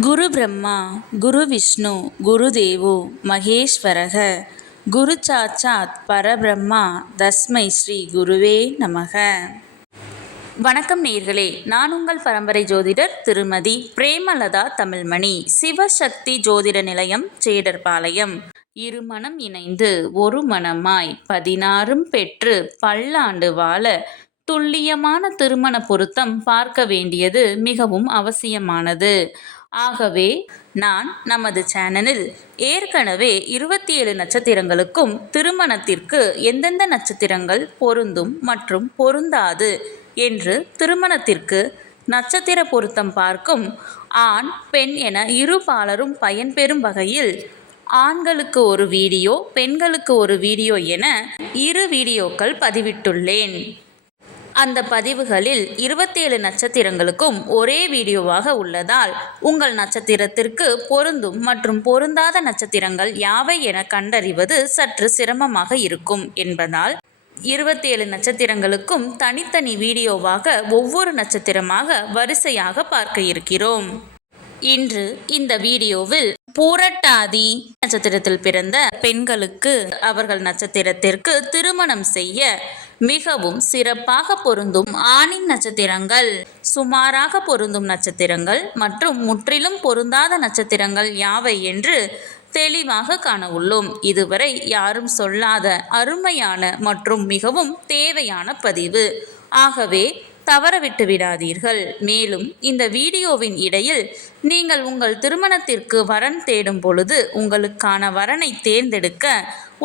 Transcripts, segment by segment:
குரு பிரம்மா குரு விஷ்ணு குரு தேவோ மகேஸ்வரக குரு சாட்சாத் பரபிரம்மா தஸ்மை ஸ்ரீ குருவே நமக. வணக்கம் நேயர்களே, நான் உங்கள் பரம்பரை ஜோதிடர் திருமதி பிரேமலதா தமிழ்மணி. சிவசக்தி ஜோதிட நிலையம், ஜேடர்பாளையம். இருமனம் இணைந்து ஒரு மனமாய் 16 பெற்று பல்லாண்டு வாழ துல்லியமான திருமண பொருத்தம் பார்க்க வேண்டியது மிகவும் அவசியமானது. ஆகவே நான் நமது சேனலில் ஏற்கனவே 27 நட்சத்திரங்களுக்கும் திருமணத்திற்கு எந்தெந்த நட்சத்திரங்கள் பொருந்தும் மற்றும் பொருந்தாது என்று திருமணத்திற்கு நட்சத்திர பொருத்தம் பார்க்கும் ஆண் பெண் என இரு பாலரும் பயன்பெறும் வகையில் ஆண்களுக்கு ஒரு வீடியோ, பெண்களுக்கு ஒரு வீடியோ என 2 வீடியோக்கள் பதிவிட்டுள்ளேன். அந்த பதிவுகளில் 27 நட்சத்திரங்களுக்கும் ஒரே வீடியோவாக உள்ளதால் உங்கள் நட்சத்திரத்திற்கு பொருந்தும் மற்றும் பொருந்தாத நட்சத்திரங்கள் யாவை என கண்டறிவது சற்று சிரமமாக இருக்கும் என்பதால் 27 நட்சத்திரங்களுக்கும் தனித்தனி வீடியோவாக ஒவ்வொரு நட்சத்திரமாக வரிசையாக பார்க்க இருக்கிறோம். இன்று இந்த வீடியோவில் பூரட்டாதி நட்சத்திரத்தில் பிறந்த பெண்களுக்கு அவர்கள் நட்சத்திரத்திற்கு திருமணம் செய்ய மிகவும் சிறப்பாக பொருந்தும் ஆணின் நட்சத்திரங்கள், சுமாராக பொருந்தும் நட்சத்திரங்கள் மற்றும் முற்றிலும் பொருந்தாத நட்சத்திரங்கள் யாவை என்று தெளிவாக காண உள்ளோம். இதுவரை யாரும் சொல்லாத அருமையான மற்றும் மிகவும் தேவையான பதிவு. ஆகவே தவறவிட்டு விடாதீர்கள். மேலும் இந்த வீடியோவின் இடையில் நீங்கள் உங்கள் திருமணத்திற்கு வரன் தேடும் பொழுது உங்களுக்கான வரனை தேர்ந்தெடுக்க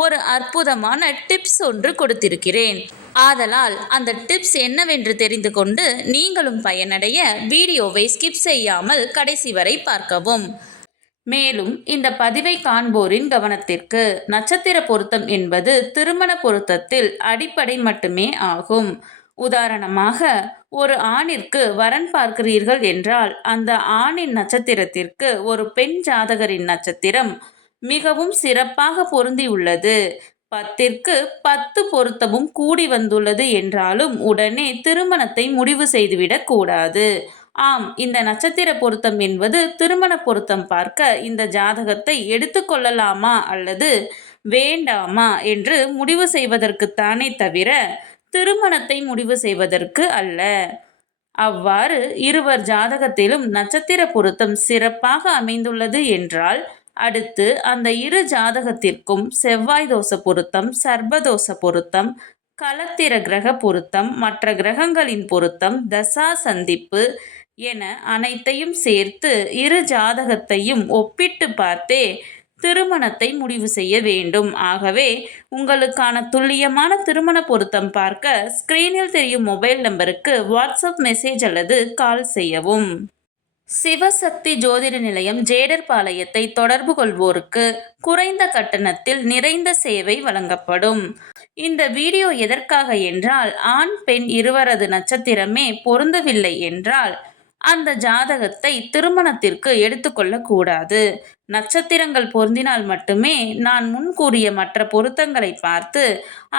ஒரு அற்புதமான டிப்ஸ் ஒன்று கொடுத்திருக்கிறேன். ஆதலால் அந்த டிப்ஸ் என்னவென்று தெரிந்து கொண்டு நீங்களும் பயனடைய வீடியோவை ஸ்கிப் செய்யாமல் கடைசி வரை பார்க்கவும். மேலும் இந்த பதிவை காண்போரின் கவனத்திற்கு, நட்சத்திர பொருத்தம் என்பது திருமண பொருத்தத்தில் அடிப்படை மட்டுமே ஆகும். உதாரணமாக, ஒரு ஆணிற்கு வரன் பார்க்கிறீர்கள் என்றால் அந்த ஆணின் நட்சத்திரத்திற்கு ஒரு பெண் ஜாதகரின் நட்சத்திரம் மிகவும் சிறப்பாக பொருந்தியுள்ளது, 10ற்கு 10 பொருத்தமும் கூடி வந்துள்ளது என்றாலும் உடனே திருமணத்தை முடிவு செய்துவிடக் கூடாது. ஆம், இந்த நட்சத்திர பொருத்தம் என்பது திருமண பொருத்தம் பார்க்க இந்த ஜாதகத்தை எடுத்துக்கொள்ளலாமா அல்லது வேண்டாமா என்று முடிவு செய்வதற்குத்தானே தவிர திருமணத்தை முடிவு செய்வதற்கு அல்ல. அவ்வாறு இருவர் ஜாதகத்திலும் நட்சத்திர பொருத்தம் சிறப்பாக அமைந்துள்ளது என்றால் அடுத்து அந்த இரு ஜாதகத்திற்கும் செவ்வாய் தோஷ பொருத்தம், சர்ப்பதோஷ பொருத்தம், களத்திர கிரக பொருத்தம், மற்ற கிரகங்களின் பொருத்தம், தசா சந்திப்பு என அனைத்தையும் சேர்த்து இரு ஜாதகத்தையும் ஒப்பிட்டு பார்த்தே திருமணத்தை முடிவு செய்ய வேண்டும். ஆகவே உங்களுக்கான துல்லியமான திருமண பொருத்தம் பார்க்க ஸ்கிரீனில் தெரியும் மொபைல் நம்பருக்கு வாட்ஸ்அப் மெசேஜ் அல்லது கால் செய்யவும். சிவசக்தி ஜோதிட நிலையம், ஜேடர்பாளையத்தை தொடர்பு கொள்வோருக்கு குறைந்த கட்டணத்தில் நிறைந்த சேவை வழங்கப்படும். இந்த வீடியோ எதற்காக என்றால், ஆண் பெண் இருவரது நட்சத்திரமே பொருந்தவில்லை என்றால் அந்த ஜாதகத்தை திருமணத்திற்கு எடுத்துக்கொள்ளக்கூடாது. நட்சத்திரங்கள் பொருந்தினால் மட்டுமே நான் முன் கூறிய மற்ற பொருத்தங்களை பார்த்து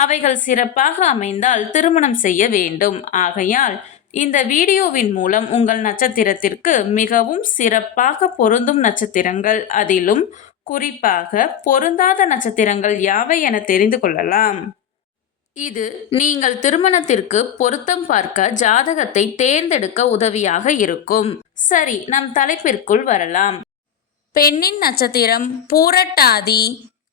அவைகள் சிறப்பாக அமைந்தால் திருமணம் செய்ய வேண்டும். ஆகையால் இந்த வீடியோவின் மூலம் உங்கள் நட்சத்திரத்திற்கு மிகவும் சிறப்பாக பொருந்தும் நட்சத்திரங்கள், அதிலும் குறிப்பாக பொருந்தாத நட்சத்திரங்கள் யாவை என தெரிந்து கொள்ளலாம். இது நீங்கள் திருமணத்திற்கு பொருத்தம் பார்க்க ஜாதகத்தை தேர்ந்தெடுக்க உதவியாக இருக்கும். சரி, நம் தலைப்பிற்குள் வரலாம். பெண்ணின் நட்சத்திரம் பூரட்டாதி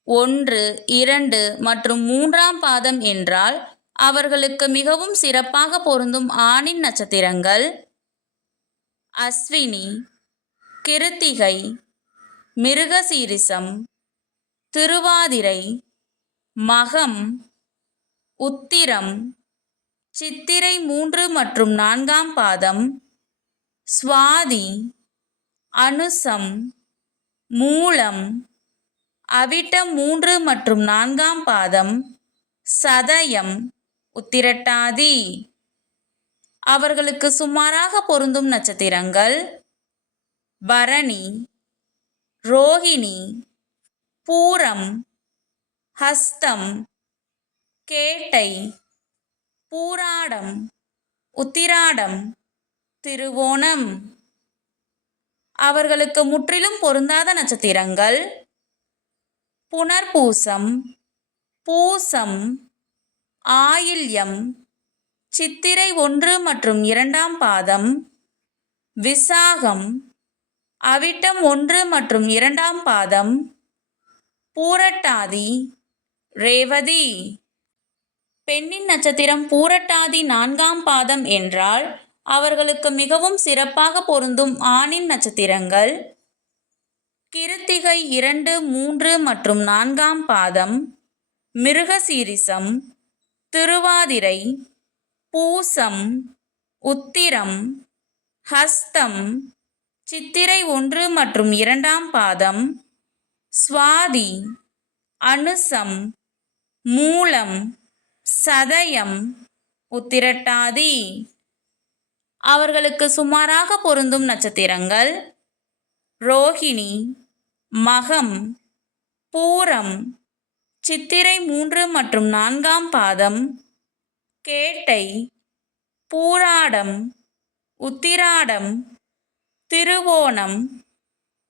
1, 2 மற்றும் 3ஆம் பாதம் என்றால் அவர்களுக்கு மிகவும் சிறப்பாக பொருந்தும் ஆணின் நட்சத்திரங்கள் அஸ்வினி, கிருத்திகை, மிருகசீரிசம், திருவாதிரை, மகம், உத்திரம், சித்திரை 3 மற்றும் 4ஆம் பாதம், சுவாதி, அனுசம், மூலம், அவிட்டம் 3 மற்றும் 4ஆம் பாதம், சதயம், உத்திரட்டாதி. அவர்களுக்கு சுமாராக பொருந்தும் நட்சத்திரங்கள் பரணி, ரோகிணி, பூரம், ஹஸ்தம், கேட்டை, பூராடம், உத்திராடம், திருவோணம். அவர்களுக்கு முற்றிலும் பொருந்தாத நட்சத்திரங்கள் புனர்பூசம், பூசம், ஆயில்யம், சித்திரை 1 மற்றும் 2ஆம் பாதம், விசாகம், அவிட்டம் 1 மற்றும் 2ஆம் பாதம், பூரட்டாதி, ரேவதி. பெண்ணின் நட்சத்திரம் பூரட்டாதி 4ஆம் பாதம் என்றால் அவர்களுக்கு மிகவும் சிறப்பாக பொருந்தும் ஆணின் நட்சத்திரங்கள் கிருத்திகை 2, 3 மற்றும் 4ஆம் பாதம், மிருகசீரிசம், திருவாதிரை, பூசம், உத்திரம், ஹஸ்தம், சித்திரை 1 மற்றும் 2ஆம் பாதம், சுவாதி, அனுசம், மூலம், சதயம், உத்திரட்டாதி. அவர்களுக்கு சுமாராக பொருந்தும் நட்சத்திரங்கள் ரோகிணி, மகம், பூரம், சித்திரை 3 மற்றும் 4ஆம் பாதம், கேட்டை, பூராடம், உத்திராடம், திருவோணம்,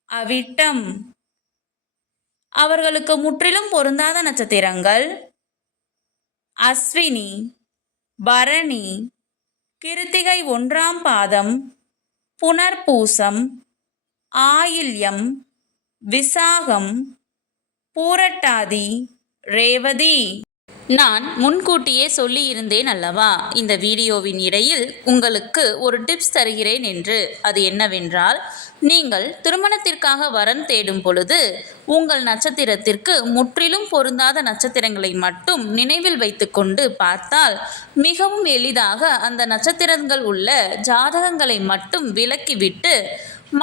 அவிட்டம். அவர்களுக்கு முற்றிலும் பொருந்தாத நட்சத்திரங்கள் அஸ்வினி, பரணி, கிருத்திகை 1ஆம் பாதம், புனர்பூசம், ஆயில்யம், விசாகம், பூரட்டாதி, ரேவதி. நான் முன்கூட்டியே சொல்லியிருந்தேன் அல்லவா, இந்த வீடியோவின் இடையில் உங்களுக்கு ஒரு டிப்ஸ் தருகிறேன் என்று. அது என்னவென்றால், நீங்கள் திருமணத்திற்காக வரன் தேடும் பொழுது உங்கள் நட்சத்திரத்திற்கு முற்றிலும் பொருந்தாத நட்சத்திரங்களை மட்டும் நினைவில் வைத்துக்கொண்டு பார்த்தால் மிகவும் எளிதாக அந்த நட்சத்திரங்கள் உள்ள ஜாதகங்களை மட்டும் விலக்கிவிட்டு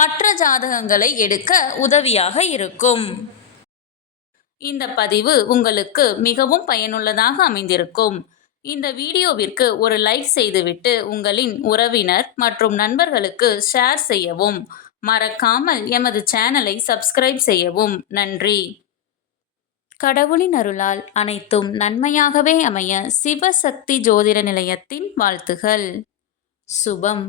மற்ற ஜாதகங்களை எடுக்க உதவியாக இருக்கும். இந்த பதிவு உங்களுக்கு மிகவும் பயனுள்ளதாக அமைந்திருக்கும். இந்த வீடியோவிற்கு ஒரு லைக் செய்துவிட்டு உங்களின் உறவினர் மற்றும் நண்பர்களுக்கு ஷேர் செய்யவும். மறக்காமல் எமது சேனலை சப்ஸ்கிரைப் செய்யவும். நன்றி. கடவுளின் அருளால் அனைத்தும் நன்மையாகவே அமைய சிவசக்தி ஜோதிட நிலையத்தின் வாழ்த்துகள். சுபம்.